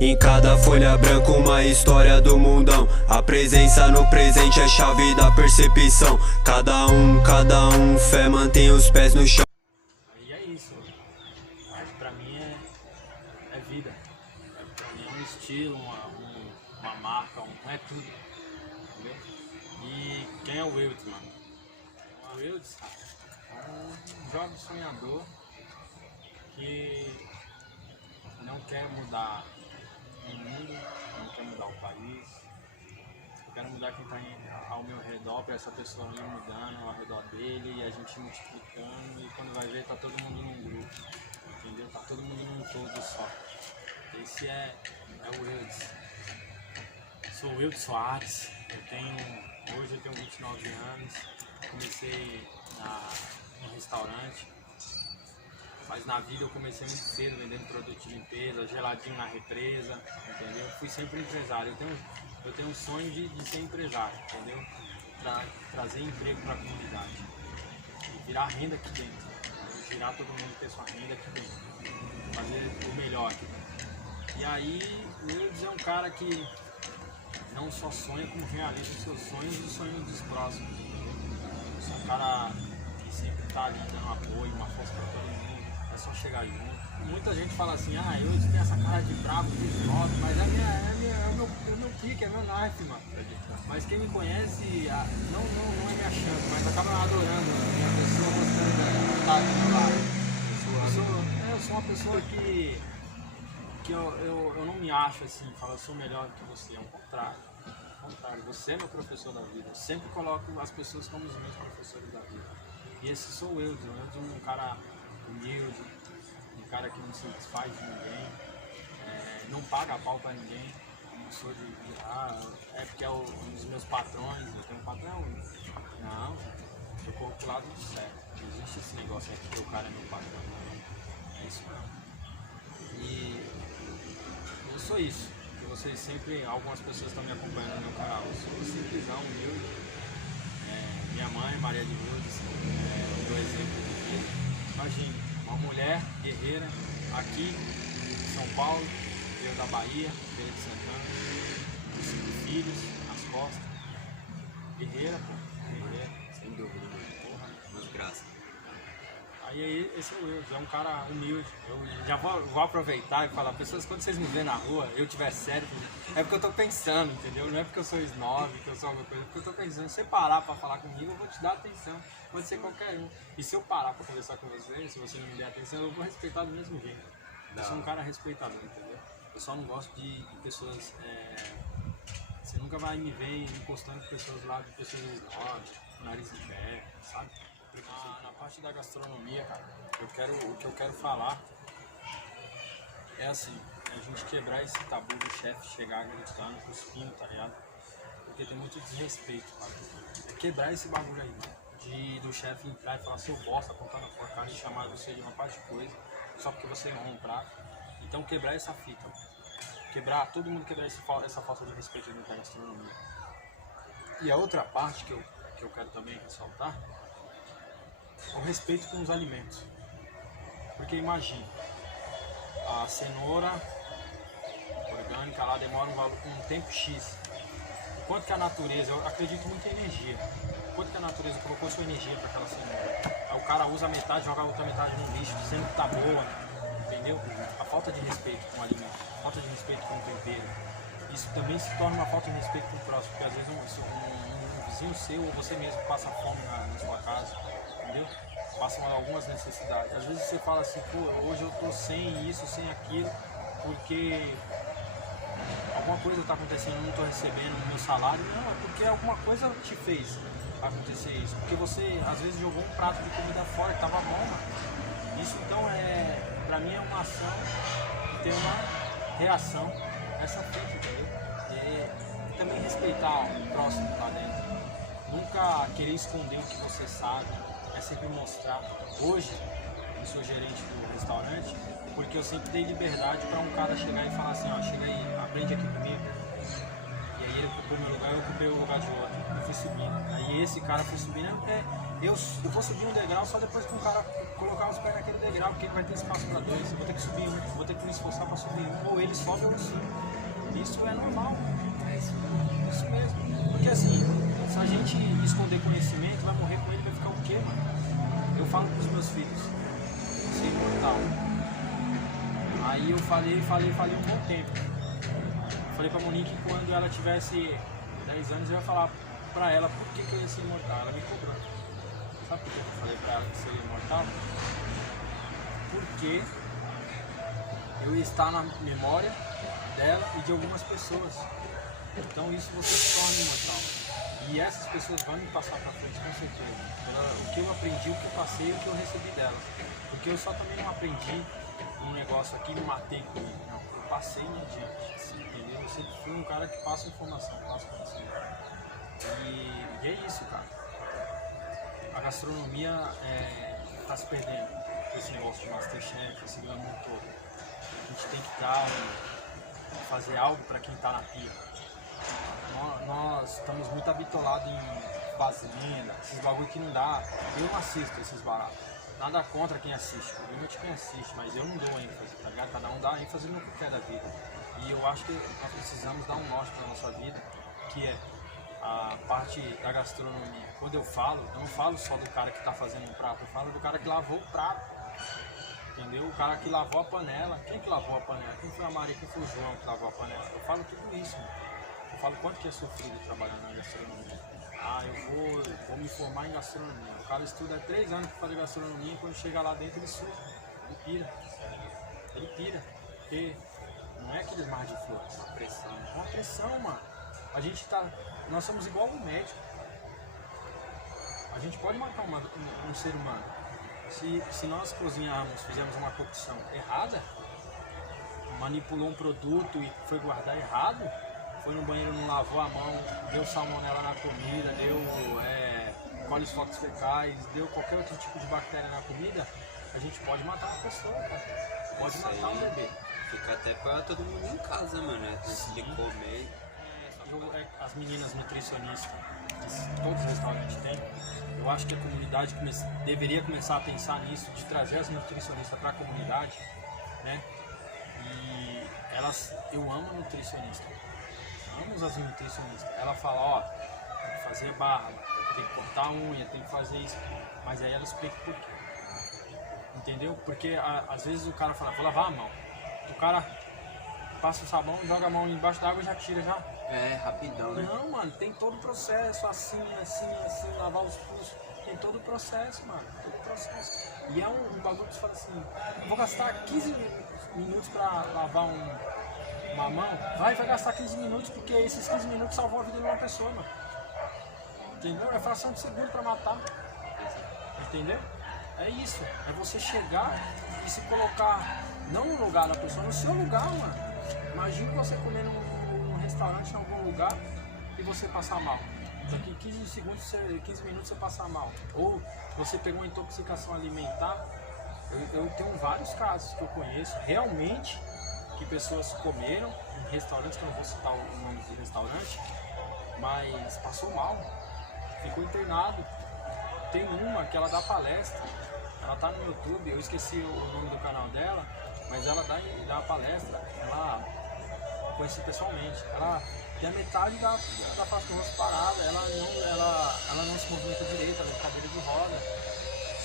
Em cada folha branca uma história do mundão. A presença no presente é chave da percepção. Cada um, fé mantém os pés no chão. E é isso. Arte pra mim é vida. Pra mim é um estilo, uma marca, é tudo. Entendeu? E quem é o Wilds, mano? O Wilds é um jovem sonhador que não quer mudar o mundo, não quer mudar o país. Eu quero mudar quem está ao meu redor, para essa pessoa ir mudando ao redor dele e a gente multiplicando, e quando vai ver tá todo mundo num grupo, entendeu? Tá todo mundo num todo só. Esse é o Wilds. Sou o Wilds Soares, hoje eu tenho 29 anos, comecei no restaurante. Mas na vida eu comecei muito cedo vendendo produto de limpeza, geladinho na represa, entendeu? Fui sempre empresário. Eu tenho um sonho de ser empresário, entendeu? Trazer emprego para a comunidade. E virar renda aqui dentro. Tirar todo mundo ter sua renda aqui dentro. Fazer o melhor aqui dentro. E aí, o Wilds é um cara que não só sonha, como realiza os seus sonhos e os sonhos dos próximos, entendeu? Sou um cara que sempre está ali dando apoio, uma força para todo mundo. É só chegar junto. Muita gente fala assim, eu tenho essa cara de bravo, de foda, mas é o meu pique, é meu knife, mano. Mas quem me conhece, não é me achando, mas acaba adorando a minha pessoa, gostando da vontade de falar. Eu sou uma pessoa que eu não me acho assim, falo, eu sou melhor do que você, é o contrário. Você é meu professor da vida, eu sempre coloco as pessoas como os meus professores da vida. E esse sou eu, um cara humilde, um cara que não se desfaz de ninguém, não paga pau pra ninguém, não sou é porque é um dos meus patrões, eu tenho um patrão. Não, eu corro pro lado do certo. Não existe esse negócio aqui que o cara é meu patrão, não. É isso não. E eu sou isso, que vocês sempre, algumas pessoas estão me acompanhando no meu canal, eu sou simplesão, humilde. Minha mãe, Maria de Lourdes, o meu exemplo de vida. Imagine, uma mulher guerreira aqui em São Paulo, veio da Bahia, Feira de Santana, com 5 filhos nas costas. Guerreira, guerreira. Sem dúvida, porra, mas graças. Aí esse é o Wilds, é um cara humilde. Eu já vou aproveitar e falar, pessoas, quando vocês me verem na rua, eu tiver sério, é porque eu tô pensando, entendeu? Não é porque eu sou snob, que eu sou alguma coisa, é porque eu tô pensando. Se você parar pra falar comigo, eu vou te dar atenção. Pode ser qualquer um. E se eu parar pra conversar com você, se você não me der atenção, eu vou respeitar do mesmo jeito. Eu sou um cara respeitador, entendeu? Eu só não gosto de pessoas... Você nunca vai me ver encostando com pessoas lá, de pessoas snob, nariz em pé, sabe? Na parte da gastronomia, cara, o que eu quero falar é assim, a gente quebrar esse tabu do chefe chegar gritando, cuspindo, tá ligado? Porque tem muito desrespeito, cara. É quebrar esse bagulho aí, do chefe entrar e falar seu bosta, apontar na sua cara e chamar você de uma parte de coisa, só porque você honra um prato. Então quebrar essa fita, todo mundo quebrar essa falta de respeito dentro da gastronomia. E a outra parte que eu quero também ressaltar, o respeito com os alimentos. Porque imagine, a cenoura orgânica lá demora um tempo X. Enquanto que a natureza, eu acredito muito em energia. Enquanto que a natureza colocou sua energia para aquela cenoura, aí o cara usa a metade, joga a outra metade no lixo, sendo que tá boa, entendeu? A falta de respeito com o alimento, a falta de respeito com o tempero. Isso também se torna uma falta de respeito com o próximo, porque às vezes um vizinho seu ou você mesmo passa fome na sua casa, entendeu? Passam algumas necessidades. Às vezes você fala assim, pô, hoje eu tô sem isso, sem aquilo, porque alguma coisa está acontecendo, eu não estou recebendo o meu salário. Não, é porque alguma coisa te fez acontecer isso. Porque você, às vezes, jogou um prato de comida fora que estava bom, mano. Isso, então, pra mim é uma ação que tem uma reação nessa frente, entendeu? E também respeitar o próximo lá dentro. Nunca querer esconder o que você sabe, é sempre mostrar. Hoje, eu sou gerente do restaurante, porque eu sempre dei liberdade para um cara chegar e falar assim, ó, chega aí, aprende aqui comigo. E aí ele ocupou meu lugar, eu ocupei o lugar de outro. Eu fui subindo. Aí esse cara foi subindo, eu vou subir um degrau só depois que um cara colocar os pés naquele degrau, porque ele vai ter espaço para dois. Eu vou ter que subir um, vou ter que me esforçar para subir um. Ou ele sobe ou eu subo. Isso é normal. É isso mesmo. Porque assim, se a gente esconder conhecimento, vai morrer com ele, vai ficar o quê, mano? Eu falo pros meus filhos, ser imortal. Aí eu falei um bom tempo. Falei pra Monique que quando ela tivesse 10 anos eu ia falar pra ela por que eu ia ser imortal. Ela me cobrou. Sabe por que eu falei pra ela que seria imortal? Porque eu ia estar na memória dela e de algumas pessoas. Então isso você se torna imortal. E essas pessoas vão me passar pra frente com certeza. O que eu aprendi, o que eu passei, o que eu recebi delas. Porque eu só também não aprendi um negócio aqui e me matei com ele. Não, eu passei em adiante. Entendeu? Eu sempre fui um cara que passa informação, passa conhecimento. E é isso, cara. A gastronomia tá se perdendo com esse negócio de Masterchef, esse glamour todo. A gente tem que dar fazer algo para quem tá na pia. Nós estamos muito habitolados em fazenda, esses bagulho que não dá. Eu não assisto esses baratos. Nada contra quem assiste, o problema é de quem assiste, mas eu não dou ênfase, tá ligado? Cada um dá ênfase no que quer da vida. E eu acho que nós precisamos dar um norte para nossa vida, que é a parte da gastronomia. Quando eu não falo só do cara que está fazendo um prato, eu falo do cara que lavou o prato. Entendeu? O cara que lavou a panela. Quem que lavou a panela? Quem foi a Maria, quem foi o João que lavou a panela? Eu falo tudo isso, mano. Eu falo quanto que é sofrido trabalhar na gastronomia. Eu vou me formar em gastronomia. O cara estuda 3 anos para fazer gastronomia e quando chega lá dentro ele surta. Ele pira. Ele pira. Porque não é aqueles mar de flores. É uma pressão, mano. Nós somos igual um médico. A gente pode matar um ser humano. Se nós cozinharmos, fizermos uma cocção errada, manipulou um produto e foi guardar errado, foi no banheiro, não lavou a mão, deu salmonela na comida, deu colis fecais, deu qualquer outro tipo de bactéria na comida, a gente pode matar uma pessoa, cara. Pode matar um bebê. Fica até pra todo mundo em casa, mano, antes de comer. As meninas nutricionistas, que todos os restaurantes têm, eu acho que a comunidade deveria começar a pensar nisso, de trazer as nutricionistas para a comunidade, né? E eu amo nutricionista, amo as nutricionistas. Ela fala, tem que fazer barra, tem que cortar a unha, tem que fazer isso, mas aí ela explica por quê. Entendeu? Porque às vezes o cara fala, vou lavar a mão, o cara passa o sabão, joga a mão embaixo da água e já tira já. Rapidão, né? Não, mano, tem todo o processo, assim, lavar os pulsos, tem todo o processo, mano, todo o processo. E é um bagulho que você fala assim, vou gastar 15 minutos pra lavar uma mão, vai gastar 15 minutos porque esses 15 minutos salvou a vida de uma pessoa, mano. Entendeu? É fração de segundo pra matar. Entendeu? É isso, é você chegar e se colocar, não no lugar da pessoa, no seu lugar, mano. Imagina você comer num restaurante em algum lugar e você passar mal. Daqui 15 minutos você passar mal. Ou você pegou uma intoxicação alimentar. Eu tenho vários casos que eu conheço, realmente, que pessoas comeram em restaurantes, que eu não vou citar o nome do restaurante, mas passou mal, ficou internado. Tem uma que ela dá palestra, ela tá no YouTube, eu esqueci o nome do canal dela, mas ela dá palestra, ela conheci pessoalmente, ela tem a metade da face do rosto parada, ela não se movimenta direito, ela é cadeira de roda,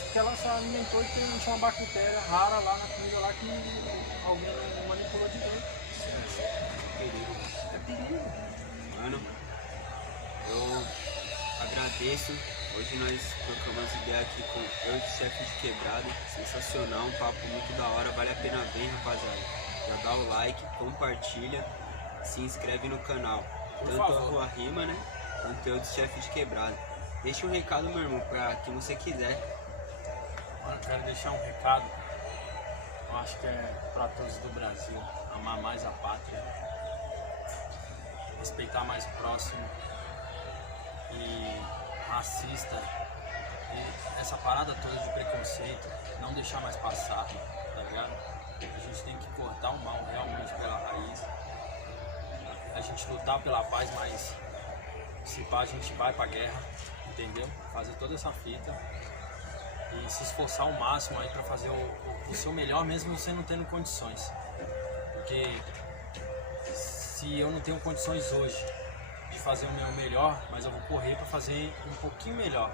porque ela se alimentou e tinha uma bactéria rara lá na comida lá que alguém manipulou de dentro. É perigo. Mano, eu agradeço. Hoje nós trocamos ideia aqui com eu, chefe de quebrado. Sensacional, um papo muito da hora. Vale a pena ver, rapaziada. Já dá o like, compartilha, se inscreve no canal. Tanto a Rua Rima, né? Quanto eu, chefe de quebrado. Deixa um recado, meu irmão, pra quem você quiser. Eu quero deixar um recado. Eu acho que é pra todos do Brasil. Amar mais a pátria. Respeitar mais o próximo. E racista, e essa parada toda de preconceito, não deixar mais passar, tá ligado? A gente tem que cortar o mal realmente pela raiz, a gente lutar pela paz, mas se pá a gente vai pra guerra, entendeu? Fazer toda essa fita e se esforçar ao máximo aí pra fazer o seu melhor, mesmo você não tendo condições. Porque se eu não tenho condições hoje de fazer o meu melhor, mas eu vou correr pra fazer um pouquinho melhor.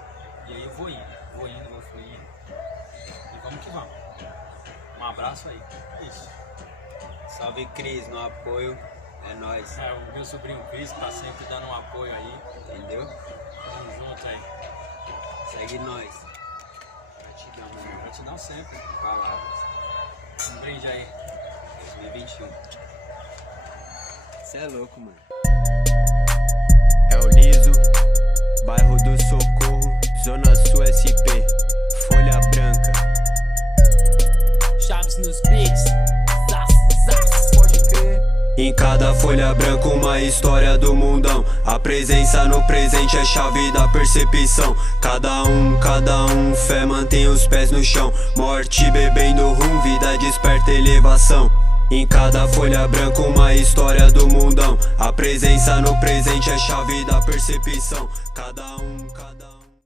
E aí eu vou indo, vou fluindo. E vamos que vamos. Um abraço aí. Isso. Salve Cris, no apoio, é nóis. É, o meu sobrinho Cris tá sempre dando um apoio aí. Entendeu? Tamo junto aí. Segue nós. Gratidão, mano. Gratidão sempre. Palavras. Um brinde aí. 2021. Cê é louco, mano. É o Liso, bairro do Socorro, Zona Sul SP, Folha Branca. Chaves nos beats, zaz, zaz. Pode crer. Em cada folha branca uma história do mundão. A presença no presente é chave da percepção. Cada um, fé mantém os pés no chão. Morte bebendo rum, vida desperta elevação. Em cada folha branca uma história do mundão. A presença no presente é chave da percepção. Cada um